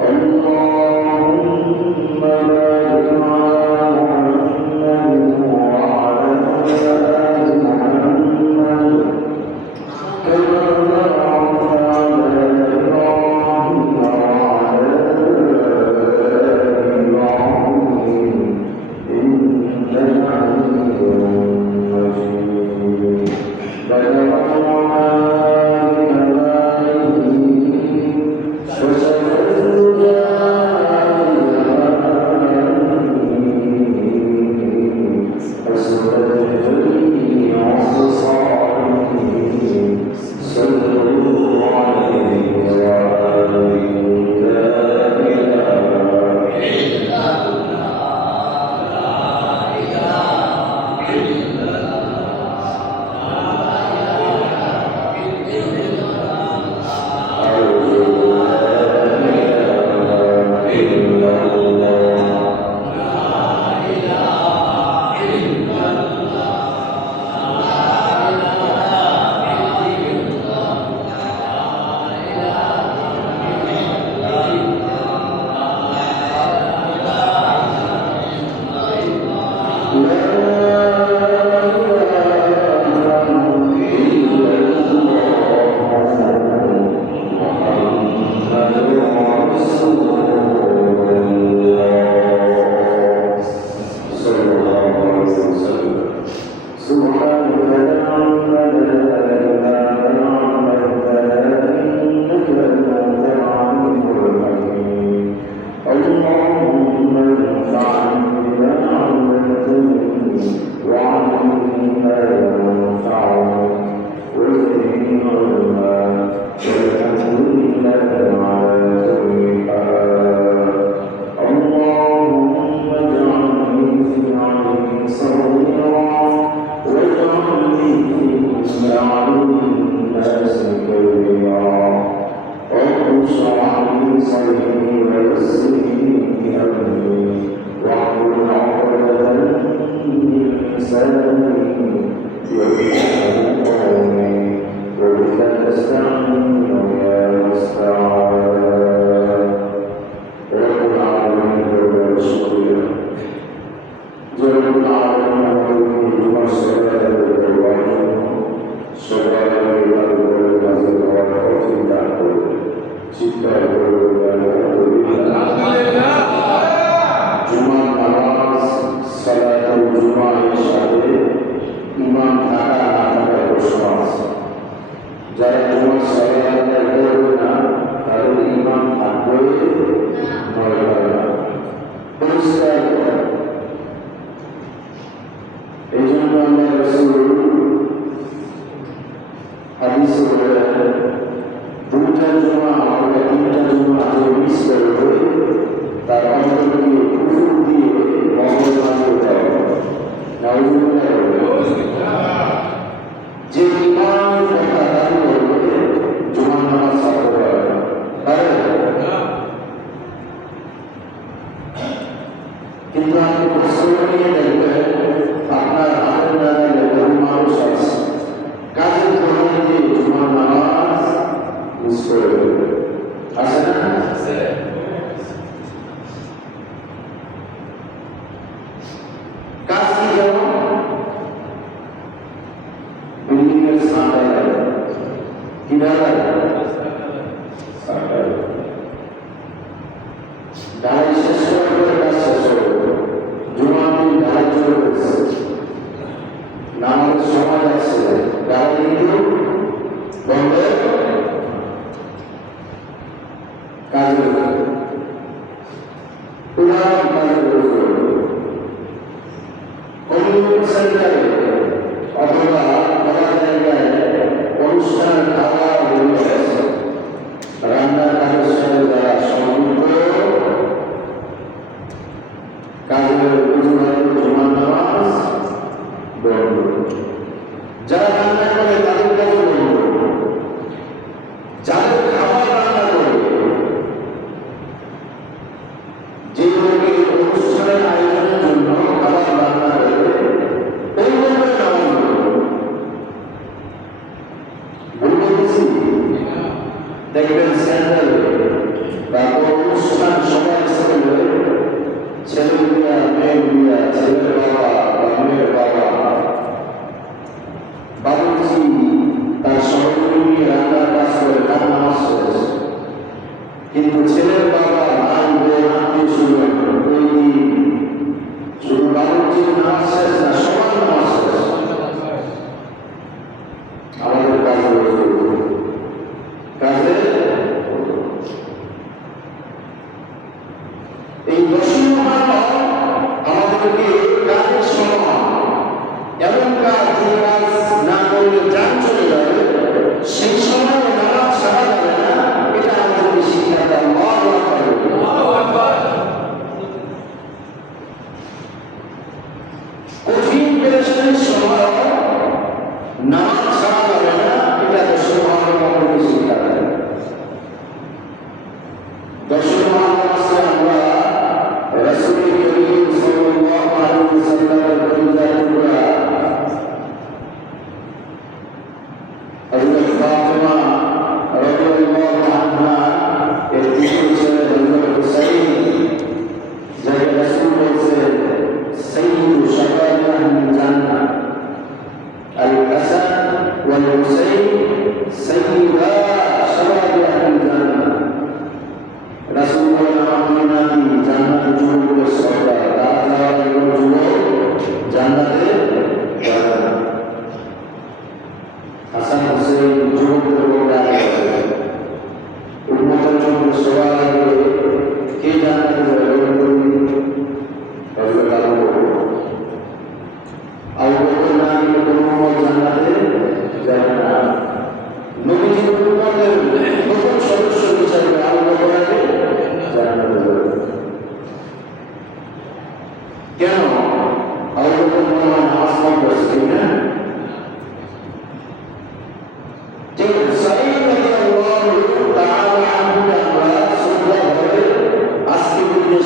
Allah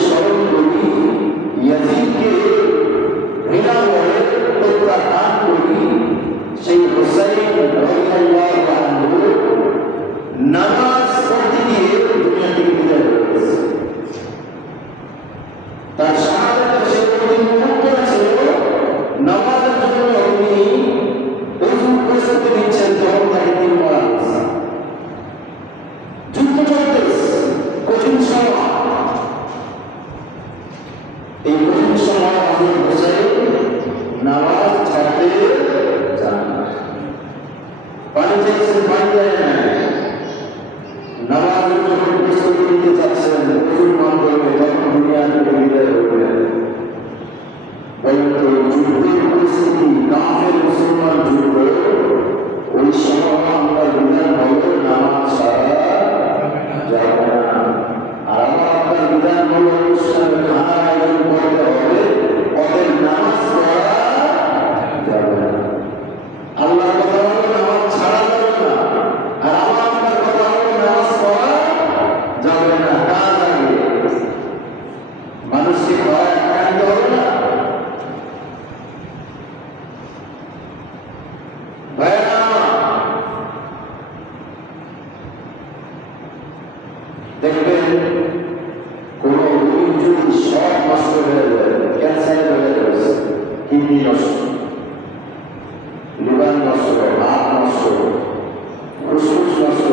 স্মরণ চাইছেন বাড়িতে নামাজের যখন প্রস্তুতি নিতে চাচ্ছেন প্রচুর মান করবে তখন দুনিয়া থেকে বিদায় করবেন। বলেন তো যুদ্ধের পরিস্থিতি কাফের মুসলমান যুদ্ধ ওই সময় আমরা বিধান হলো নামাজ ছাড়া যাবে না। আর আমার আপনার বিধান হলো অনুষ্ঠানে খানা আয়োজন করতে হবে, ওদের নামাজ পড়া যাবে না। আল্লাহর কথা হলো নামাজ ছাড়া যাবে না, আর আমার আপনার কথা হলো নামাজ পড়া যাবে না। কাজ আগে মানুষকে পড়া একান্ত হবে না। দেখবেন কোন রোগী যদি সব নষ্ট হয়ে যায়, ক্যান্সার হয়ে যাচ্ছে, কিডনি নষ্ট, লিভার নষ্ট, হাত নষ্ট, ফুসফুস নষ্ট,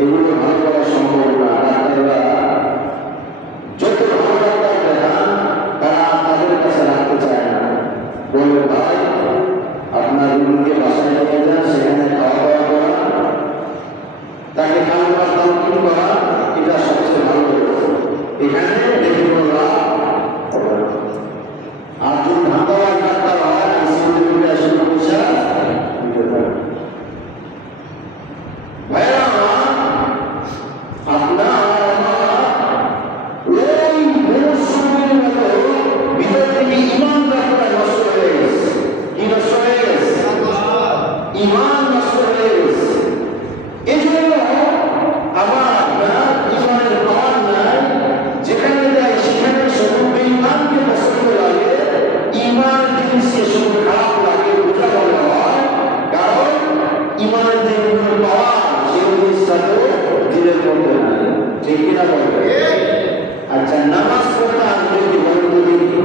এগুলো ভালো করা সম্ভব না। ডাক্তাররা যত ভালো ডাক্তার দেখান তারা তাদের কাছে রাখতে চায় না, বলে ভাই আপনার রোগীকে বাসায় নিয়ে যান, সেখানে খাওয়া দাওয়া করা, তাকে খাওয়া দাওয়া করা, এটা সবচেয়ে ভালো। এখানে দেখে কোনো লাভ হবে না। আর যদি ধান্দাবাজ ডাক্তার হয় আইসিইউতে আসলে পয়সা দিতে পারে। ভাইরা আপনার ওই মৌসুমের মতো ভিতর থেকে ইমান রাখা নষ্ট হয়ে গেছে। কি নষ্ট হয়ে গেছে? ইমান নষ্ট হয়ে গেছে। এই জন্য আমার আপনার ইমানের পাওয়ার নাই, যেখানে যায় সেখানে শুধু বেঈমানকে পছন্দ লাগে, ইমান জিনিসকে শুধু খারাপ লাগে, বোঝা বলা হয়। কারণ ইমানের যে পাওয়ার সেই জিনিসটা তো দিলের মধ্যে নাই। ঠিক কিনা বলবে? আচ্ছা, নামাজ পড়তে আসবে কি বলেন তো দেখি?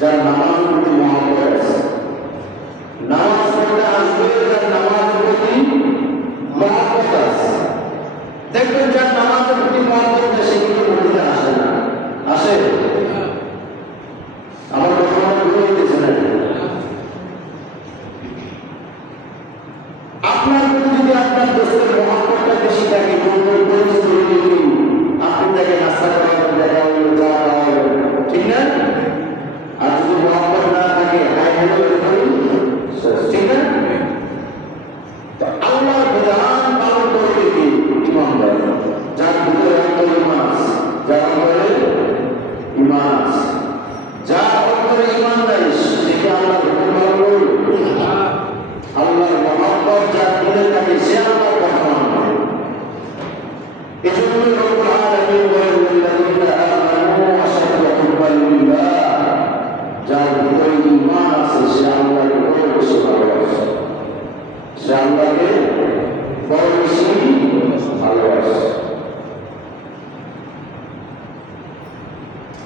যার নামাজ প্রতি মহব্বত আছে, নামাজ পড়তে আসবে যার নামাজ প্রতি মহব্বত আছে। দেখবেন যার নামাজের প্রতি মহব্বত নেই সে কিন্তু পড়তে আসে না। আসে? আমার কথা মনে ভুলে গেছে না? আপনার প্রতি যদি আপনার দোস্তের মহব্বতটা বেশি থাকে, আপনি তাকে নাস্তা করাবেন, দেখা হইল, যা খাওয়াবেন, ঠিক না? আর যদি মহব্বত না থাকে, ঠিক না? আল্লাহর বিধান পালন করবে কি? ইমানদার, যার ভিতরে অন্তরে ইমান আছে, যার অন্তরে ইমান আছে, যার অন্তরে ইমান নাই সে কি আল্লাহর হুকুম পালন করবে? আল্লাহর মহব্বত যার দিলে থাকে সে আল্লাহর কথা মানবে। এজন্য রব্বুল আলামিন বলেন আল্লাযীনা আমানু আশাদ্দু হুব্বান লিল্লাহ, যার ভিতরে ইমান আছে সে আল্লাহকে বড় বেশি ভালোবাসে, সে আল্লাহকে বড় বেশি ভালোবাসে।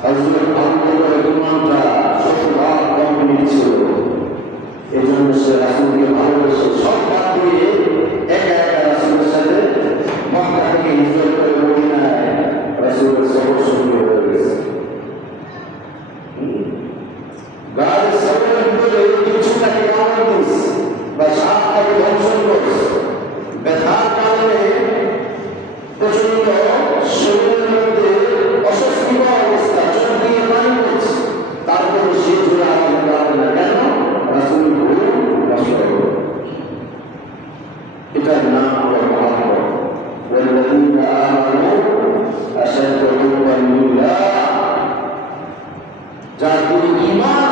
হযরত আবুবকর ইমানটা শতভাগ কমপ্লিট ছিল, এজন্য সে রাসূলকে ভালোবেসে সব বাদ দিয়ে একা একা রাসূলের সাথে মক্কা থেকে হিজরত করে মদিনায় রাসূলের সফর শুরু হয়ে গেছে। গাড়ির সফরের ভিতরে কিছুটাকে কামড় দিয়েছে বা সাপটাকে দংশন করছে, ব্যথার কারণে প্রচন্ড শরীরের মধ্যে অস্বস্তিকর অবস্থা, চোখ দিয়ে পানি পড়ছে, তারপরে সে জোরে আওয়াজ করে না কেন? রাসূল ভুল নষ্ট হলো। এটার নাম হলো মহব্বত। ওয়াল্লাযীনা আমানু আশাদ্দু হুব্বান লিল্লাহ, যার দিলে ঈমান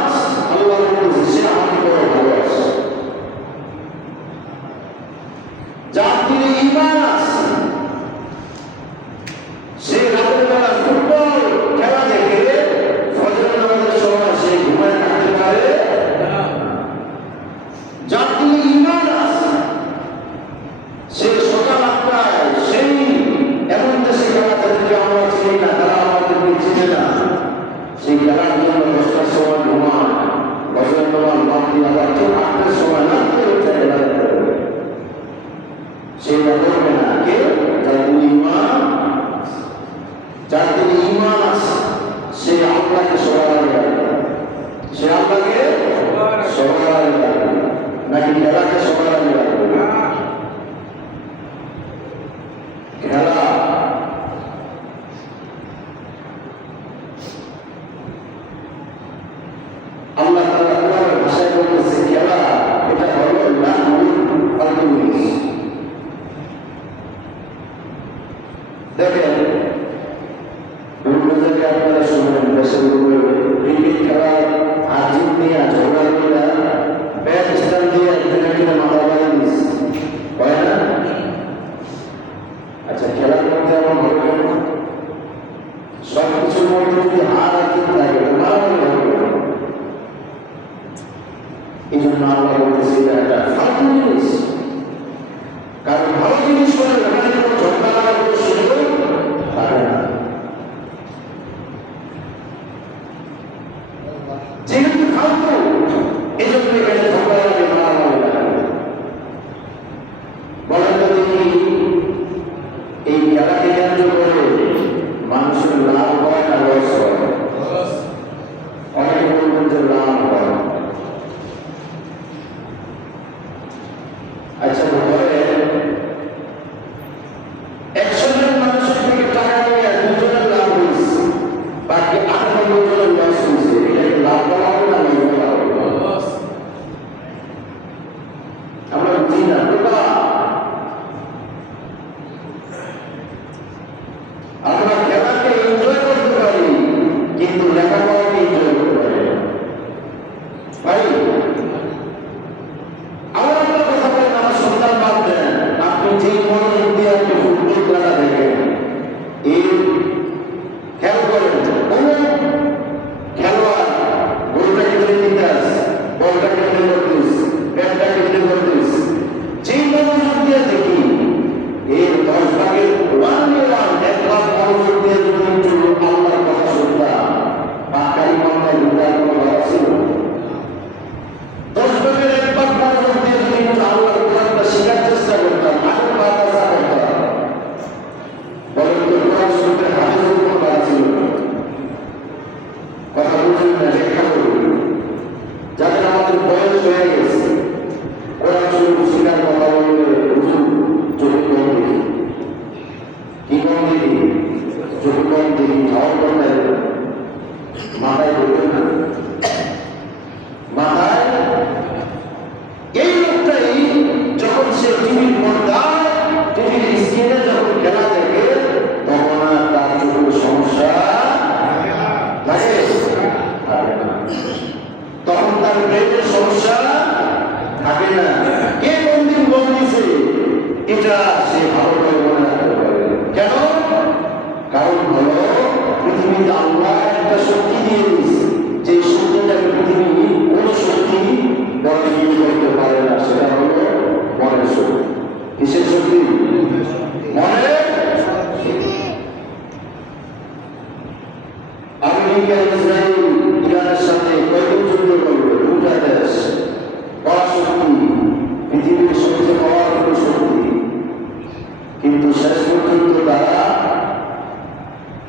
আল্লাহর প্রতি সে আমাকে বড় ভালোবাসে। যার দিলে ঈমান আছে সে রাতের বেলা ফুটবল খেলা দেখে ফজর নামাজের সময় সে ঘুমায় থাকতে পারে। যার দিলে ঈমান আছে সে সকাল 8টায় সেই এমন দেশে খেলা খেলতে আমরা চিনি না, তারা আমাদেরকে চিনে না, সেই খেলার জন্য 10টার সময় ঘুমায়, ফজর নামাজ বাদ দিয়ে আবার ঠিক 8টার সময় না খেলা করবে। সেটা করবে না কে? যার দিলে ঈমান, যার দিলে ঈমান আছে সে আল্লাহকে সবার আগে রাখবে, সে আল্লাহকে সবার আগে রাখবে। নাকি আচ্ছা বলে 100 জন মানুষের থেকে টাকা নিয়ে 2 জনের লাভ হয়েছে, বাকি 98 জনের লস হয়েছে। এটাকে লাভ করা হবে না লস করা হবে? আমরা বুঝি না। আমরা খেলাকে এনজয় করতে পারি, কিন্তু লেখাপড়াকে এনজয় করতে পারি না। ভাই আমার একটা কথা বলেন, আমার সন্তান বাদ দেন, আপনি যেই মনোযোগ দিয়ে আপনি ফুটবল খেলাটা দেখেন, এই খেয়াল করেন কোন খেলোয়াড় গোলটাকে ধরে নিতে আসে, বলটাকে ধরে করতেস, ব্যাটটাকে ধরে করতেস, যেই মনোযোগ দিয়ে দেখি এর 10 ভাগের 1 লাখ মনোযোগ দিয়ে যদি আল্লাহর কথা শুনতাম, বাকারি মামলায় ঢুকার কোনো কথা ছিল? 10 ভাগের 1 ভাগ মনোযোগ দিয়ে যদি আল্লাহর কোরআনটা শেখার চেষ্টা করতাম, আগে বাতাসা করতাম, বলেন তো কোরআন শরীফের হাদিসের কোনো বাধা ছিল না? কথা বুঝুন না, ব্যাখ্যা করুন। যাদের আমাদের বয়স হয়ে গেছে, কোরআন শরীফ শেখার কথা বললে হুজুর চোখে কম দেখি, কি কম দেখি? চোখে কম দেখি, খাওয়ার কথা মাথায় বলবেন না, মাথায়। এই লোকটাই যখন সে টিভির পর্দায়, টিভির স্ক্রিনে যখন খেলা দেখে, তখন আর তার চোখের সমস্যা লাগে না, তখন তার ব্রেনের সমস্যা থাকে না। কে কোন দিন বলছে এটা সে ভালো করে মনে রাখতে পারে। কেন? কারণ হলো পৃথিবীতে আল্লাহ একটা শক্তি দিয়ে দিয়েছে, যে শক্তিটাকে পৃথিবী কোন শক্তি বর্জন করতে পারে না, সেটা হলো মনের শক্তি। কিসের শক্তি? মনের শক্তি। আমেরিকা, ইসরায়েল, ইরানের সাথে কয়দিন যুদ্ধ করবে? 2টা দেশ। পরাশক্তি, পৃথিবীর সবচেয়ে পাওয়ারফুল শক্তি, কিন্তু শেষ পর্যন্ত তারা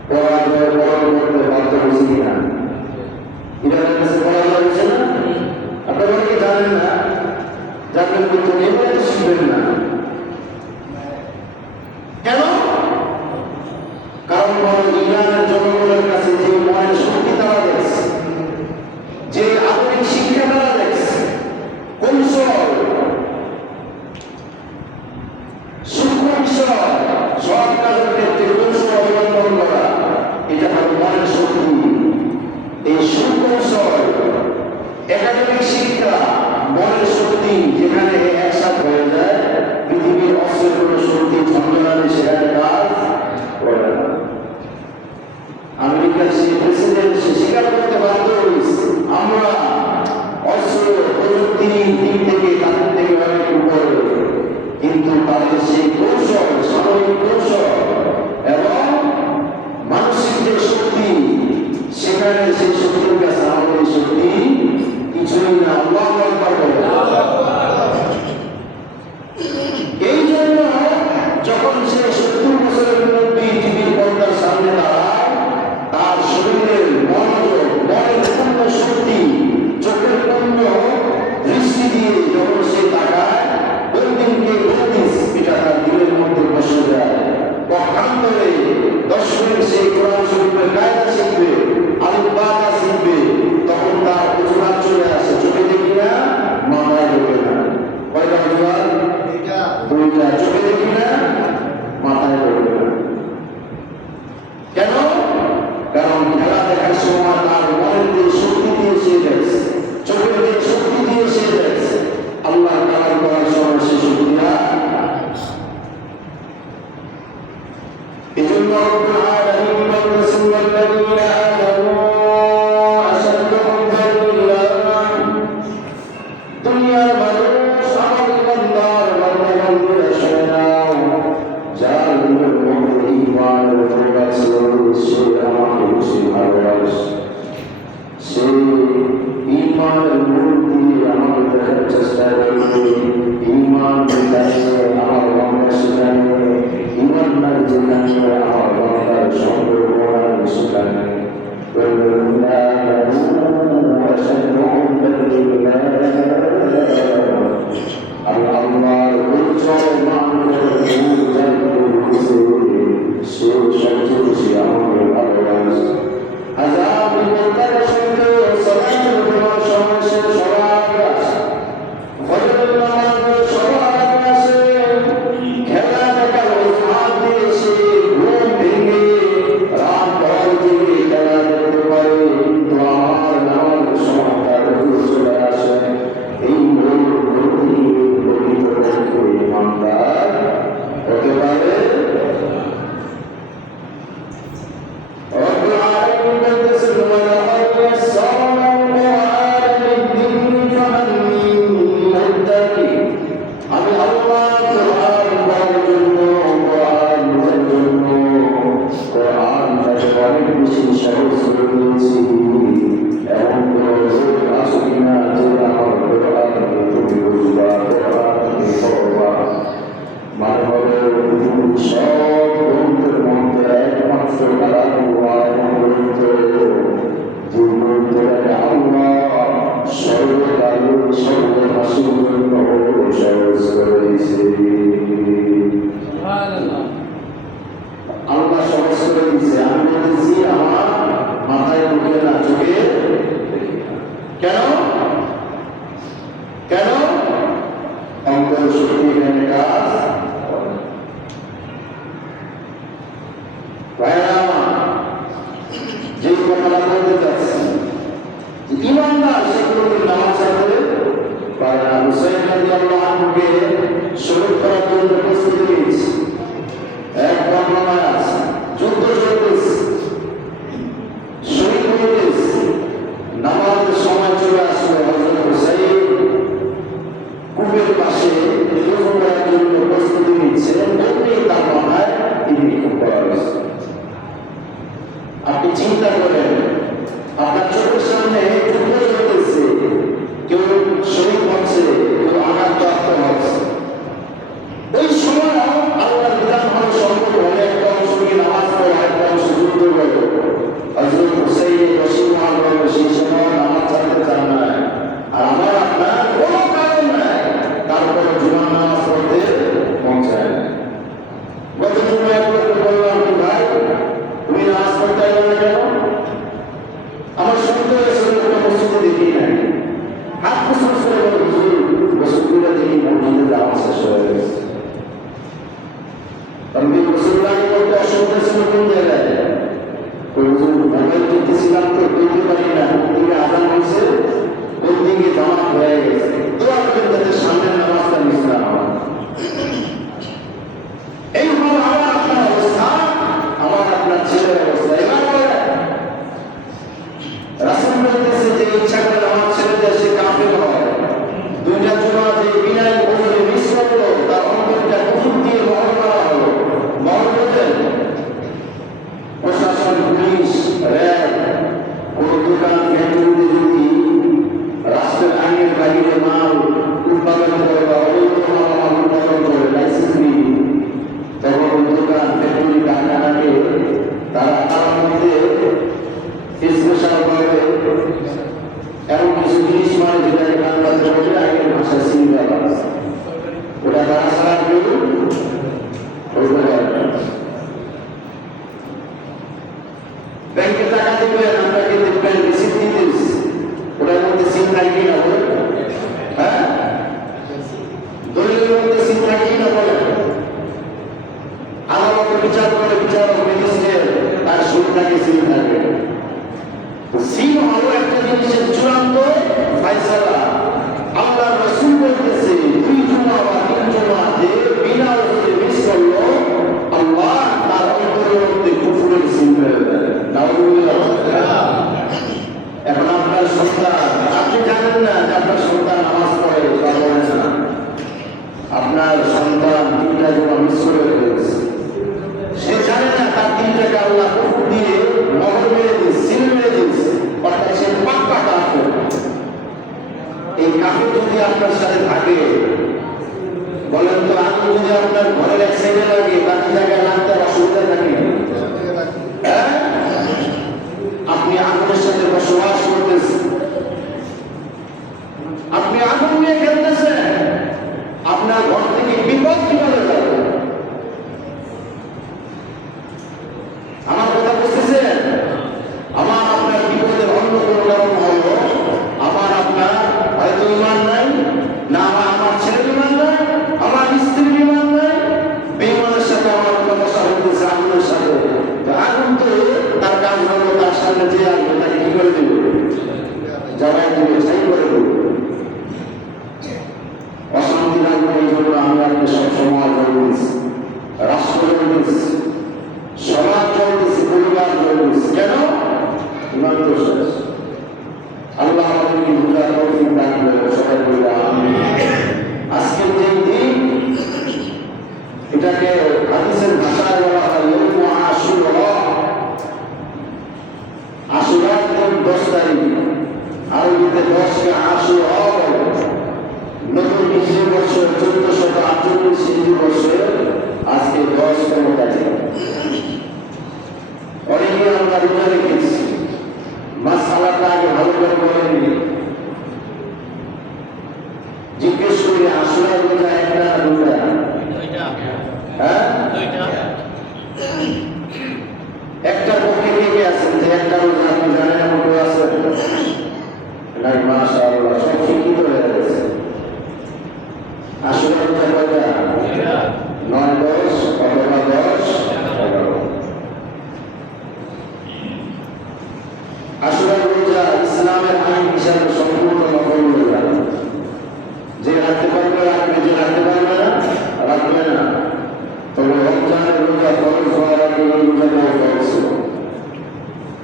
পরাজয় বরণ করতে বাধ্য হয়েছে কিনা? ইরানের কাছে পরাজয় হয়েছে না? আপনারা অনেকে জানেন না, জানবেন কিন্তু এবারে তো শিখবেন না। কেন? কারণ ইরানের জনগণের কাছে যে মনের শক্তি তারা দেখছে, যে আধুনিক শিক্ষা তারা দেখছে, কৌশল, সূক্ষ্ম বিষয়, সব কাজের ক্ষেত্রে কৌশল অবলম্বন করা, এটা হল মনের শক্তি। এই সুকৌশল, একাডেমিক শিক্ষা, মনের শক্তি যেখানে একসাথে হয়ে যায়, পৃথিবীর অস্ত্রের কোনো শক্তি ঝঞ্ঝানি সেখানে কাজ করে না। আমেরিকার সেই প্রেসিডেন্ট সে স্বীকার করতে বাধ্য হয়েছে, আমরা অস্ত্র প্রযুক্তির দিক থেকে তাদের থেকে অনেক উপরে, কিন্তু তাদের সেই কৌশল, সামরিক কৌশল এবং মানসিক যে শক্তি, সেখানে সেই শক্তির কাছে আমাদের শক্তি কিছুই না। আল্লাহু আকবার বলেন। এই জন্য যখন সে 70 বছরের মুরব্বী টিভির পর্দার সামনে দাঁড়ায়, তার শরীরের মনোযোগ, মনের পূর্ণ শক্তি, চোখের পূর্ণ দৃষ্টি দিয়ে যখন সে তাকায়, কোন দিনকে বলতিস এটা তার দিলের মধ্যে বসে যায়। পক্ষান্তরে 10 মিনিট সেই কোরআন শরীফের কায়দা শিখবে, আলিফ-বা-তা শিখবে, তখন তার উজুরাত চলে আসে, চোখে দেখি না, মাথায় ঢোকে না। কয়টা উজুরাত? 2টা। চোখে দেখি না, মাথায় ঢোকে না। কেন? কারণ খেলা দেখার সময় তার মনের দিয়ে শক্তি দিয়ে সে দেখছে, চোখের দিয়ে শক্তি দিয়ে সে দেখছে, আল্লাহ কালাম করার সময় সে শক্তিটা। এই জন্য রব্বুল আলামিন বলেছেন, না আমার ছেলে আমি আপনি সব সমাজ চলতেছি, রাষ্ট্র চলতেছি, সমাজ চলতেছি, পরিবার চলতেছি। কেন? ইমান তো শেষ। আল্লাহ আমাদেরকে বুঝার তৌফিক দান করেন। সবাই বলি আমিন। আজকের যে দিন, এটাকে হাদিসের ভাষায় বলা হয় ইয়াউম আশুরা। আশুরার দিন 10 তারিখ, আরবিতে 10কে আশুরা বলে। নতুন হিজরি বছর 1448 হিজরি বছর আজকে 10 তারিখ। অনেকে আমরা রোজা রেখেছি, মাসআলাটা আগে ভালো করে বলেনি। জিজ্ঞেস করি আশুরা রোজা একটা না দুটা? হ্যাঁ, একটা পক্ষে কে আছেন যে একটা রোজা আপনি জানেন এমন কেউ আছেন? নাই, মাশাআল্লাহ, সব শিক্ষিত হয়ে গেছে। আশুরা রোজা কয়টা? 9, 10 অথবা 10, 11। আশুরা রোজা ইসলামের আইন হিসাবে সম্পূর্ণ নকল রোজা। যে রাখতে পারবে রাখবে, যে রাখতে পারবে না রাখবে না। তবে রমজানের রোজা ফরজ হওয়ার আগে এই রোজাটাও ফরজ ছিল।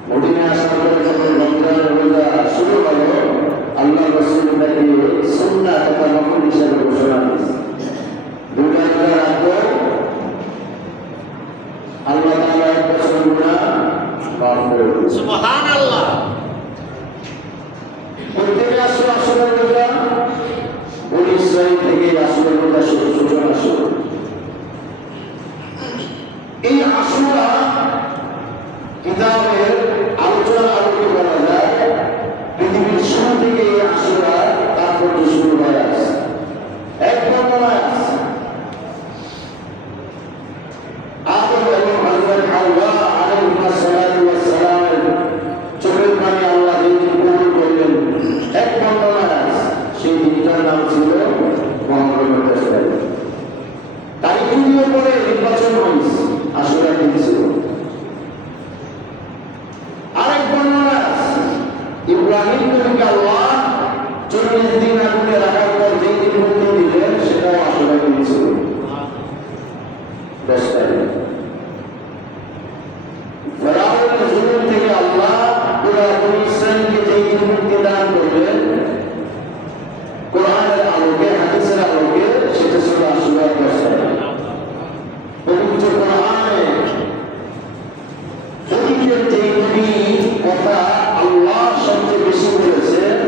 মদিনায় আসার পরে যখন রমজানের রোজা শুরু হলো, আল্লাহ রাসূল এটাকে সুন্নাহ তথা নফল হিসাবে ঘোষণা দিয়েছেন। দুইটা রোজা রাখবো, আল্লাহ তাআলা এক বছর গুনাহ মাফ করে দেবেন। সুবহানাল্লাহ। প্রত্যেকে আসলে আশুরা রোজা বনী ইসরাঈল থেকে আশুরা রোজা সূচনা শুরু। এই আশুরা কিতাবের আলোচনার আলোকে বলা যায় পৃথিবীর শুরু থেকে এই আশুরা তাৎপর্য শুরু হয়ে আসছে। এক বর্ণনায় আছে আদম এবং হযরত হাওয়া আলাইহিস সালাতু ওয়াস সালামের চোখের পানি আল্লাহ যেদিন কবুল করলেন, এক বর্ণনায় আছে সেই দিনটার নাম ছিল মুহররম। তারিখ দিয়ে পরে নির্বাচন হয়েছে, আশুরা দিন ছিল। আরেক বর্ণনা আছে ইব্রাহিম নবীকে আল্লাহ 40 দিন আগুনে রাখার পর যেই দিন মুক্তি দিলেন সেটাও আশুরা দিন ছিল, 10 তারিখ। ফেরাউনের জুলুম থেকে আল্লাহ পুরা বনী ইসরাঈলকে যেই দিন মুক্তি দান করলেন কোরআনের আলোকে, হাদিসের আলোকে, সেটা ছিল আশুরা 10 তারিখ। পবিত্র কোরআনে অতীতের যে নবী কথা আল্লাহ সবচেয়ে বেশি বলেছেন,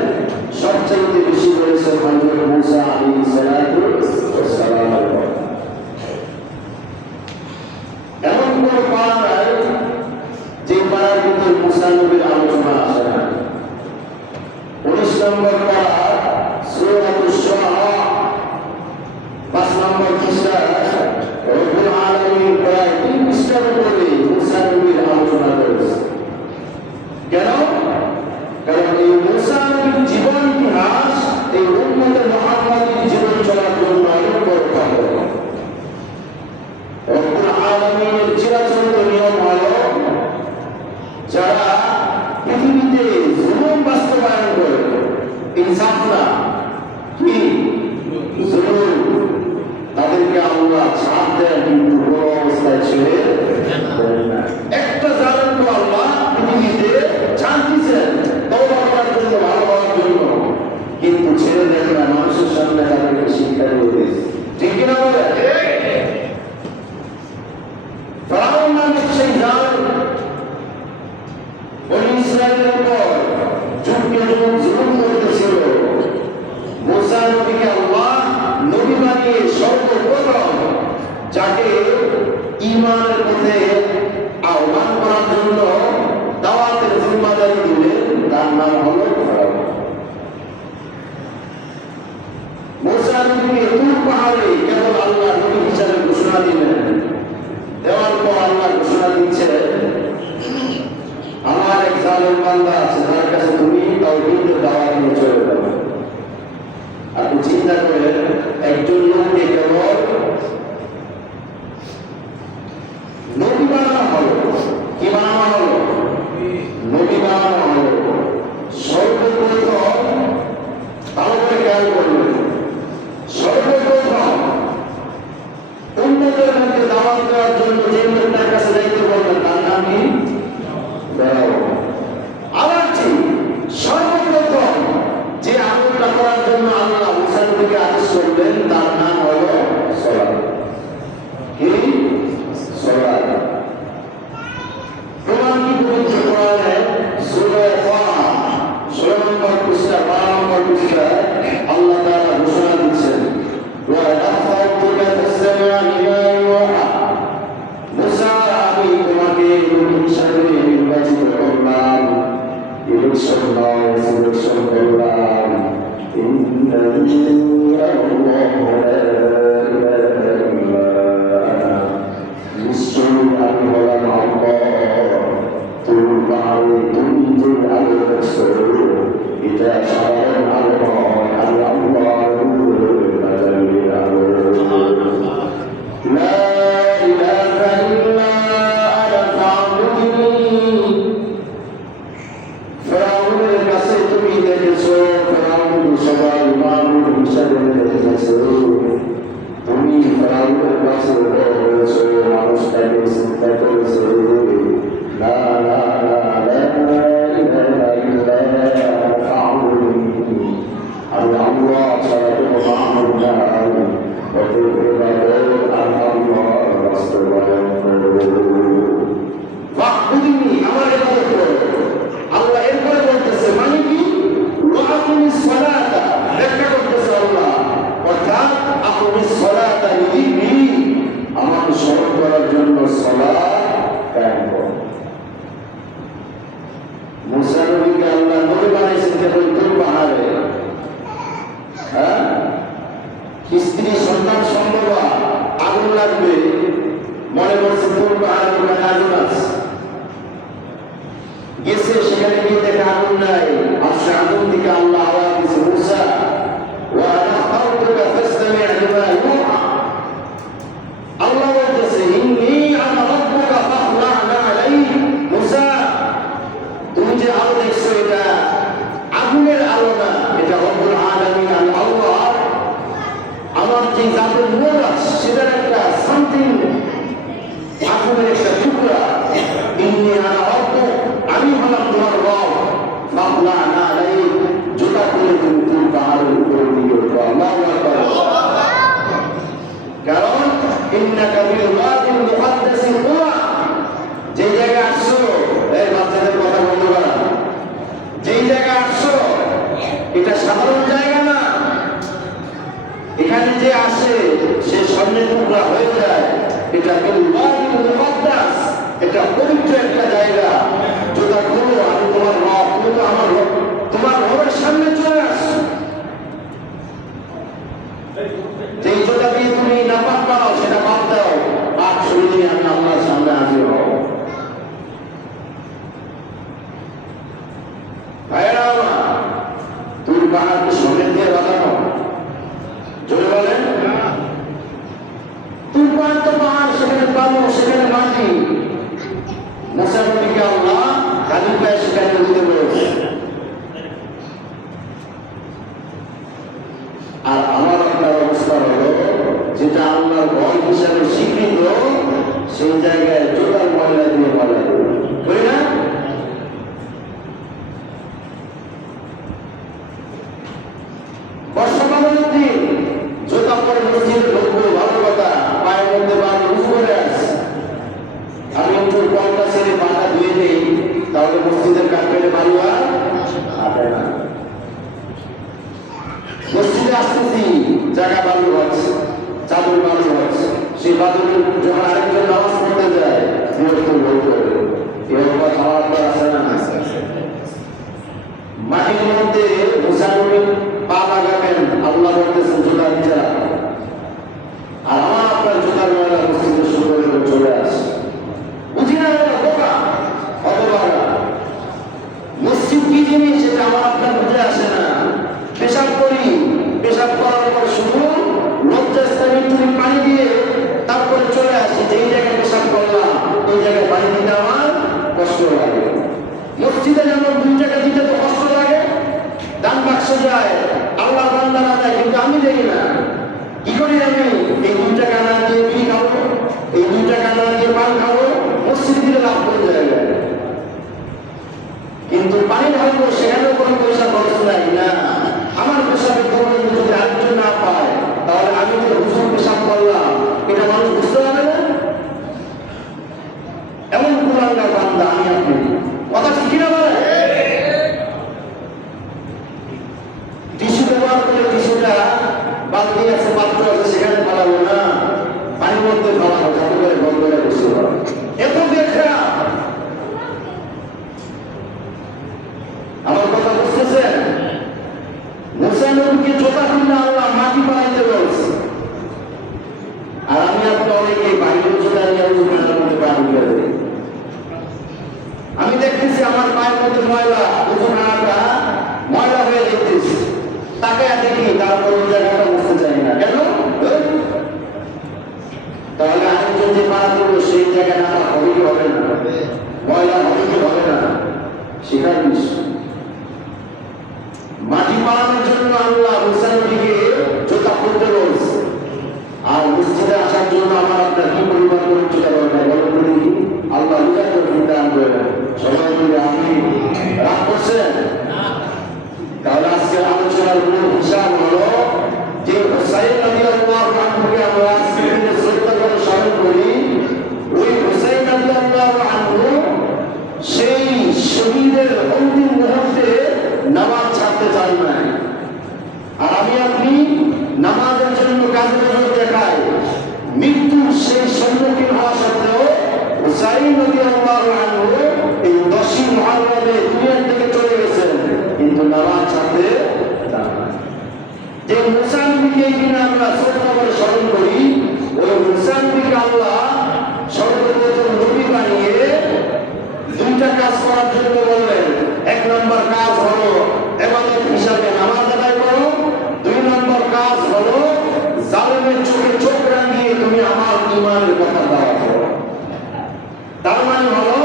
সবচেয়ে বেশি বলেছেন হযরত মূসা আলাইহিস সালাতু ওয়াস সালামের কথা। এমন কোন পাড়া নাই যে পাড়ার ভিতর মূসা নবীর আলোচনা আসে না। 19 নম্বর পাড়া সূরাতুশ শুআরা 5 নম্বর পৃষ্ঠা রব্বুল আলামিন প্রায় 3 পৃষ্ঠার উপরে মূসা নবীর আলোচনা করেছে। কেন? কারণ এই মূসা নবীর জীবন ইতিহাস এই উম্মতে মুহাম্মাদীর জীবন চলার জন্য অনেক বড় কারণ। রব্বুল আলামিনের চিরাচরিত নিয়ম হলো যারা পৃথিবীতে জুলুম বাস্তবায়ন করে, ইনসাফ না কি জুলুম, তাদেরকে আল্লাহ ছাড় দেন, কিন্তু কোন অবস্থায় ছেড়ে দেন না। একটা জালেমকে আল্লাহ পৃথিবীতে ছাড় দিয়েছেন তওবা করার জন্য, ভালো হওয়ার জন্য, কিন্তু ছেড়ে দেন না, মানুষের সামনে তাদেরকে শিক্ষা দিয়ে দিয়েছে। ঠিক কিনা বলে? ফেরাউন নামের সেই জালেম বনী ইসরাঈলের উপর যুগকে যুগ জুলুম করতেছিল। মূসা নবীকে আল্লাহ নবী বানিয়ে সর্বপ্রথম যাকে ঈমানের পথে আহ্বান করার জন্য দাওয়াতের জিম্মাদারি দিলেন তার নাম হলো ফেরাউন। মূসা নবীকে তুর পাহাড়ে কেবল আল্লাহ নবী হিসাবে ঘোষণা দিলেন। দেওয়ার পর আল্লাহ ঘোষণা দিচ্ছেন, আমার এক জালেম বান্দা আছে তার কাছে তুমি তাওহীদের দাওয়াত নিয়ে চলে যাবে। আপনি চিন্তা করেন, একজন লোককে কেবল নবী বানানো হলো, কি বানানো হলো? নবী বানানো হলো। সর্বপ্রথম ভালো করে খেয়াল করবেন, সর্বপ্রথম জবাব দেওয়ার জন্য যে লোকটার কাছে যাইতে বলবেন তার নাম কি? আবার ঠিক সর্বপ্রথম যে আমলটা করার জন্য আল্লাহ মুসা নবীকে আদেশ করলেন তার নাম হলো সালাত। কি? সালাত। প্রমাণ কি পবিত্র কোরআনে সূরা ফাতিহা 16 নম্বর পৃষ্ঠা 12 নম্বর পৃষ্ঠায় আল্লাহ তাআলা ঘোষণা দিচ্ছেন ওয়া আখতারতুকা ফাসতামি' লিমা ইউহা। মুসা আমি তোমাকে নবী হিসেবে নির্বাচিত করলাম, ইলেকশন নয় সিলেকশন করলাম। ইন্নানি আল্লাহু লা ইলাহা ইল্লা আনা, নিশ্চয়ই আমি হলাম আল্লাহ। তুমি পাহাড়ে তুমি যে আলো দেখছো এটা সাধারণ আলো নয়, আমি আল্লাহ তাআলার আলো। লা ইলাহা ইল্লা আনা ফা'বুদনি। ফেরাউনের কাছে তুমি দেখেছো, ফেরাউন সবাই মাবুদ হিসাবে দেখেছো। তুমি ফেরাউনের কাছে বলেছো, মানুষটাকে চিন্তা করেছো। লা লা লা লা ইলাহা ইল্লা আনা ফা'বুদনি। আমি আল্লাহ ছাড়া কোনো মাবুদ নাই, অতএব ইবাদত আমি আল্লাহর বাস্তবায়ন করব। ফা'বুদনি, আমার ইবাদত করো। আল্লাহ এরপরে বলতেছে মানে কি? ওয়াকিমিস সালাতা, ব্যাখ্যা করতেছে আল্লাহ, অর্থাৎ আকিমিস সালাতা লিযিকরি, আমাকে স্মরণ করার জন্য সালাত কায়েম করো। মুসা নবীকে আল্লাহ নবী বানাইছেন কেবল তুর পাহাড়ে। স্ত্রী সন্তান সম্ভব আগুন লাগবে, মনে করছে তুর পাহাড়ে ওখানে আগুন আছে, গেছে সেখানে গিয়ে দেখে আগুন নাই। আরশে আগুন থেকে আল্লাহ আওয়াজ দিয়েছে, মুসা ওয়া আনা খালতুকা ফাসতামি' লিমা ইউহা। আল্লাহ বলতেছে ইন্নী আনা রাব্বুকা ফাখলা'না আলাইক। মুসা তুমি যে আলো দেখছো এটা আগুনের আলো না, এটা রব্বুল আলামিন আল্লাহ আমার যে জাতের নূর আছে সেটার একটা সামথিং, আগুনের একটা টুকরা। ইন্নী আনা রাব্বুক, আমি হলাম তোমার রব। ফাখলা'না আলাইক, জুতা খুলে তুমি তুর পাহাড়ের উপরে নিয়ে ওঠো। আল্লাহু আকবার। কারণ ইন্নাকা বিল ওয়াদিল মুকাদ্দাসিল তুওয়া, যে জায়গায় আসছো, এই বাচ্চাদের কথা বলতে পারা, যেই জায়গায় আসছো এটা সাধারণ জায়গা না। এখানে যে আসে সে স্বর্ণের টুকরা হয়ে যায়। এটা বিল ওয়াদিল মুকাদ্দাস, এটা পবিত্র একটা জায়গা। জুতা খুলো, আমি তোমার রব, তুমি তো আমার রব, তোমার রবের সামনে চলে আসো। যেই জুতা দিয়ে তুমি নাপাক পাও সেটা বাদ দাও, পাক শুরু দিয়ে আমি আল্লাহর সামনে হাজির হও। ভাইয়েরা আমার, তুর পাহাড়কে স্বর্ণের দিয়ে বাঁধানো, জোরে বলেন। তুর পাহাড় তো পাহাড়, সেখানে বালু, সেখানে মাটি। মুসা নবীকে আল্লাহ খালি পায়ে সেখানে দিতে বলেছে। আর আমার আপনার অবস্থা হলো, যেটা আল্লাহর ভয় হিসাবে স্বীকৃত সেই জায়গায় জোতার ময়লা দিয়ে ময়লা করি না। বর্ষাকালের দিন জোতা পরে মসজিদে ঢুকবো, ভালো কথা, পায়ের মধ্যে বাড়ি উঁচু করে আসছে। আমি একটু পয়টা ছেড়ে পাটা ধুয়ে নেই, তাহলে মসজিদের কার্পেটে বালু আর আটে না। মসজিদে আসতেছি, জায়গা বালু হচ্ছে, চাদর বালু হচ্ছে, সেই বালু যখন আরেকজন নামাজ পড়তে যায় বিরক্ত বোধ করে। এরকম খাওয়ার পর আসে না, মাটির মধ্যে মুসা নবী পা লাগাবেন, আল্লাহ বলতেছেন জুতা নিচে রাখো। আর আমার আপনার জুতার ময়লা মসজিদে শুরু করে চলে আসে। বুঝি না বোকা, অথবা মসজিদ কি জিনিস সেটা আমার আপনার বুঝে আসে না। পেশাব করি, পেশাব করার পর শুধু লজ্জাস্থানে তুমি পানি দিয়ে তারপরে চলে আসি। যেই জায়গায় পেশাব করলাম ওই জায়গায় পানি দিতে আমার কষ্ট লাগে। মসজিদে যেমন 2 টাকা দিতে তো কষ্ট লাগে, দান বাক্স যায়, আল্লাহ বান্দারা যায়, কিন্তু আমি দেখি না। কি করি আমি? এই 2 টাকা না দিয়ে কি খাবো? এই 2 ঠিকানা দিয়ে পান খাবো, মসজিদ দিয়ে লাভ করে জায়গায়, কিন্তু পানি ঢালবো সেখানেও কোনো পয়সা খরচ নাই না। আমার পেশাবের দৌড়ে যদি আরেকজন না পায়, তাহলে আমি তো হুজুর পেশাব করলাম, এটা মানুষ বুঝতে পারবে না। এমন কুলাঙ্গার বান্দা আমি আপনি, কথা ঠিক কিনা বলে? টিস্যু ব্যবহার করে টিস্যুটা বালতি আছে, পাত্র আছে, সেখানে ফেলাবো না, পানির মধ্যে ফেলাবো, যাতে করে বন্ধ করে বসতে পারো। এত দেখা আমার কথা বুঝতেছেন? মুসা নবীকে জোতা খুলে আল্লাহ মাটি বানাইতে বলছে, আর আমি আপনি অনেকে বাইরের জোতা নিয়ে উজুখানার মধ্যে পা ঢুকে দেই। আমি দেখতেছি আমার পায়ের মধ্যে ময়লা, উজুখানাটা ময়লা হয়ে যেতেছে, তাকে দেখি, তারপর ওই জায়গাটা বুঝতে চাই না কেন। তাহলে আরেকজন যে পা দিল সেই জায়গাটা আমার হবে কি হবে না, ময়লা হবে কি হবে না, সেটার বিষয়। মাটি পালানোর জন্য আল্লাহ মুসা নবীকে জোতা খুলতে বলছে, আর মসজিদে আসার জন্য আমার আপনার কি পরিমাণ করে জোতা দরকার বলেন তো দেখি। আল্লাহ বুঝা করে চিন্তা আনবে, সবাই মিলে আপনি রাগ করছেন। তাহলে আজকে আলোচনার মূল হিসাব হলো যে হুসাইন রাদিয়াল্লাহু আনহুকে আমরা স্মৃতিতে শ্রদ্ধা করে স্মরণ করি। ওই হুসাইন রাদিয়াল্লাহু আনহু সেই শহীদের অন্তিম মুহূর্তে নামাজ ছাড়তে চান নাই, আর আমি আপনি নামাজের জন্য কাজে নজর দেখাই, মৃত্যুর সেই সম্মুখীন হওয়া সত্ত্বেও হুসাইন রাদিয়াল্লাহু আনহু এই 10ই মুহররমে দুনিয়া থেকে চলে গেছেন, কিন্তু নামাজ ছাড়তে চান না। যে মুসা নবীকে এই দিনে আমরা শ্রদ্ধা করে স্মরণ করি, ওই মুসা নবীকে আল্লাহ সর্বপ্রথম নবী বানিয়ে দুইটা কাজ করার জন্য বললেন। এক নম্বর কাজ হলো ইবাদত হিসাবে নামাজ আদায় করো, দুই নম্বর কাজ হলো জালেমের চোখে চোখ রাঙিয়ে তুমি আমার ঈমানের কথা দাওয়াত করো। তার মানে হলো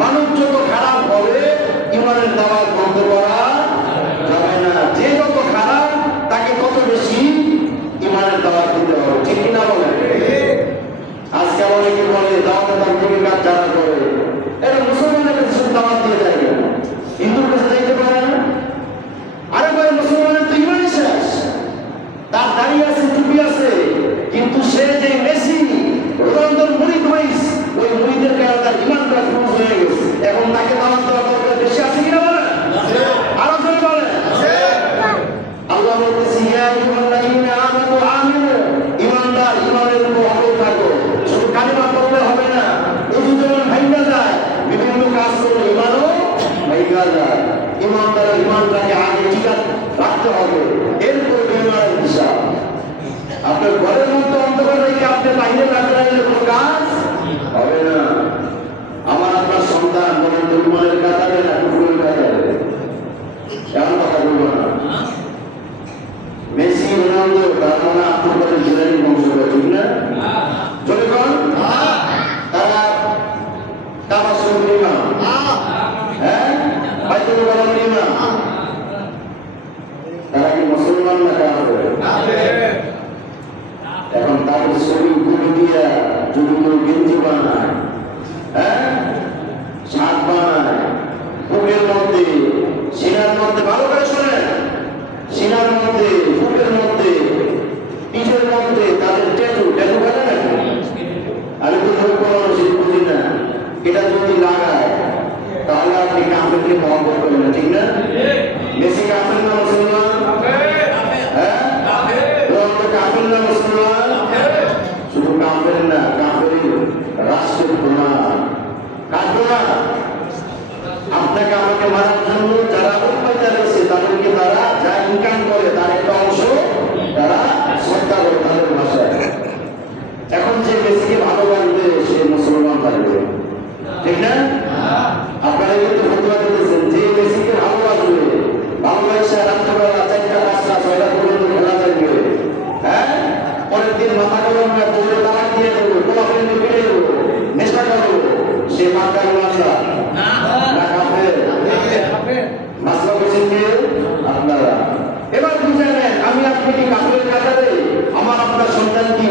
মানুষ যত খারাপ হবে ঈমানের দাওয়াত বন্ধ করা যাবে না, যে যত খারাপ তাকে তত বেশি ঈমানের দাওয়াত দিতে হবে, ঠিক কিনা বলে? আজকে অনেকে বলে দাওয়াতের তাবলীগের কাজ যারা করে এটা মুসলমানের কাছে দাওয়াত দিয়ে যায়, হিন্দুর কাছে যাইতে পারে না। আরে ভাই, মুসলমানের তো ঈমানই শেষ, তার দাড়ি আছে, টুপি আছে, কিন্তু সে যে মেসি রোনালদোর মুরিদ হইস, ওই মুরিদের কারণে তার ঈমানটা ফুস হয়ে গেছে। এখন তাকে দাওয়াত দেওয়া দরকার বেশি আছে কিনা বলে? আরো জোরে বলে। আল্লাহ বলতেছে ইয়া আইয়ুহাল্লাযীনা আমানু আমিনু, ঈমানদার ঈমানের উপর অটল থাকো। শুধু কালিমা পড়লে হবে না, ওযু যেমন ভাঙা যায়, বিভিন্ন কাজ করলে ঈমানও ভাঙা যায়। ঈমানদার ঈমানটাকে আগে ঠিক রাখতে হবে, এরপর ঈমানের হিসাব। আপনার ঘরের মধ্যে অন্ধকার রেখে আপনি বাইরে রাখলে কোনো কাজ হবে না। আমার আপনার সন্তান বলেন তো ঈমানের কাতারে না কুফরের কাতারে? এমন কথা বলবো না। মেসি রোনালদো তার মানে আপনার কাছে জিলানি বংশধর, ঠিক না? জোরে কোন তারা কাবা শরীফের ইমাম, হ্যাঁ, বাইতুল মোকাররমের ইমাম, তারা কি মুসলমান না কাফের? এখন তাদের শরীর গুলো দিয়া যদি কোনো গেঞ্জি বানায়, হ্যাঁ, শার্ট বানায়, বুকের মধ্যে সিনার মধ্যে, ভালো করে শোনেন, সিনার মধ্যে, বুকের মধ্যে, পিঠের মধ্যে তাদের ট্যাটু করে নাকি? আমি তো লোক মানুষ বুঝি না, এটা যদি লাগায় তাহলে আপনি কাফেরকে মহব্বত করেন না, ঠিক না? মেসি কাফের না মুসলমান? হ্যাঁ, রোনালদো কাফের না মুসলমান? শুধু কাফের না, কাফের রাষ্ট্রের প্রমাণ। কার প্রমাণ? আপনাকে আমাকে মারার জন্য যারা অত্যাচার রয়েছে তাদেরকে তারা যা ইনকাম করে তার একটা অংশ তারা শ্রদ্ধা করে তাদের ভাষায়। এখন যে মেসিকে ভালোবাসবে সে মুসলমান থাকবে, ঠিক না? আপনারা কিন্তু ফতোয়া দিতেছেন যে মেসিকে ভালোবাসবে, ভালোবাসা রাত্রেবেলা 4টা 5টা 6টা পর্যন্ত খেলা থাকবে, হ্যাঁ, পরের দিন মাথা গরম হয়ে বলবে তালাক দিয়ে দেবো, গোলাপের নিয়ে দেবো, নেশা করবো, সে মাথা ইমানদার না কাফের? মাসলা বলছেন কে? আপনারা। এবার বুঝে নেন, আমি আপনি কি কাফের কাতারে? আমার আপনার সন্তান কি